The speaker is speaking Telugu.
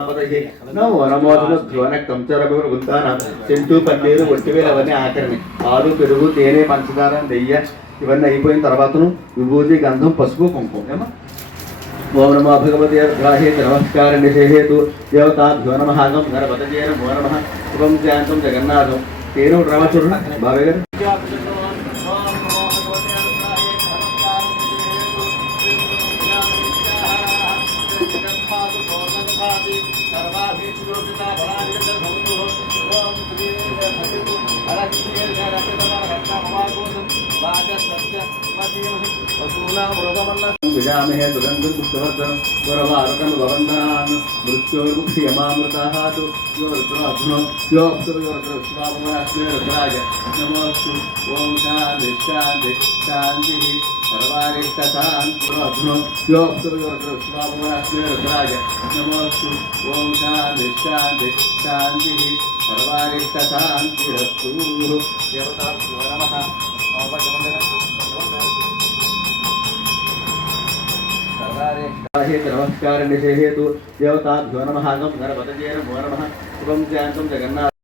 నమో ధ్రువన కంచరగురు గుంతానం చెంచు పన్నీరు ఒట్టివేలు అవన్నీ ఆఖరిని పాలు పెరుగు తేనె పంచదార నెయ్యి ఇవన్నీ అయిపోయిన తర్వాతను విభూతి గంధం పసుపు కుంకుమ ఏమా ఓం నమో భగవతే గ్రాహేత నమస్కార నిషేహేతు దేవతాభ్యో నమః గణపతయే నమో నమః శుభం శాంతం జగన్నాథం తేను రామచూర్ణ బాబాయ్ గారు విజామహే సుగంధం పుష్పవర్ధనం గురవారకం భవంతనాన్ మృత్యోర్ముక్తియమామృతాహాతు యో రుద్రాగ్నో యో స్వామస్మే రుద్రాయ నమోస్తు ఓం శాంతి శాంతి శాంతి సర్వారిష్టశాంతిర్గ్నో యో స్వామస్మే రుద్రాయ నమోస్తు ఓం శాంతి శాంతి శాంతి సర్వారిష్టశాంతిరస్తు దేవతాభ్యో నమః నమస్కార నిషేహేతు దేవతాభ్యో నమః గణపతయే నమో నమః శుభం శాంతం జగన్నాథ